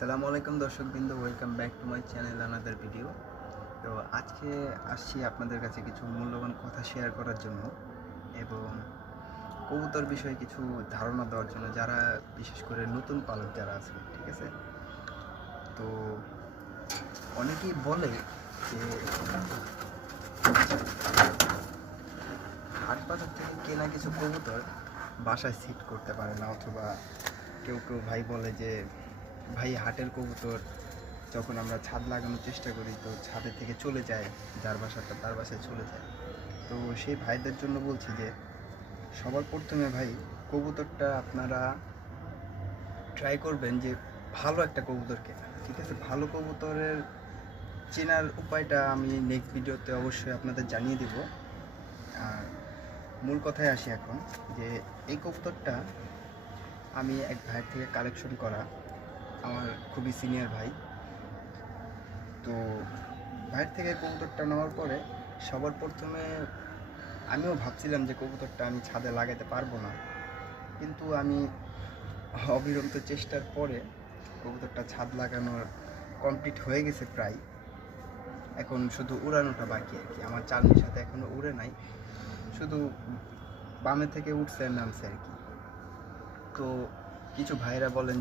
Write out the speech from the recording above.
আসসালামু আলাইকুম দর্শকবৃন্দ, welcome back to my channel another video. তো আজকে আসছি আপনাদের কাছে কিছু মূল্যবান কথা শেয়ার করার জন্য এবং কবুতর বিষয়ে কিছু ধারণা দেওয়ার জন্য, যারা বিশেষ করে নতুন পালক যারা আছেন, ঠিক আছে। তো অনেকেই বলে যে হাট বাজার থেকে কেনা কিছু কবুতর বাসায় সিট করতে পারে না, অথবা কেউ কেউ ভাই বলে যে ভাই হাটের কবুতর যখন আমরা ছাদ লাগানোর চেষ্টা করি তো ছাদের থেকে চলে যায়, যার বাসাটা তার বাসায় চলে যায়। তো সেই ভাইদের জন্য বলছি যে সবার প্রথমে ভাই কবুতরটা আপনারা ট্রাই করবেন যে ভালো একটা কবুতর কেনা, ঠিক আছে। ভালো কবুতরের চেনার উপায়টা আমি নেক্সট ভিডিওতে অবশ্যই আপনাদের জানিয়ে দেব। আর মূল কথায় আসি এখন, যে এই কবুতরটা আমি এক ভাইয়ের থেকে কালেকশন করা, আমার খুবই সিনিয়র ভাই। তো ভাইয়ের থেকে কবুতরটা নেওয়ার পরে সবার প্রথমে আমিও ভাবছিলাম যে কবুতরটা আমি ছাদে লাগাতে পারবো না, কিন্তু আমি অবিরত চেষ্টার পরে কবুতরটা ছাদ লাগানোর কমপ্লিট হয়ে গেছে প্রায়। এখন শুধু উড়ানোটা বাকি আর কি। আমার চালনির সাথে এখনও উড়ে নাই, শুধু বামে থেকে উঠছে আর নামছে আর কি। তো কিছু ভাইরা বলেন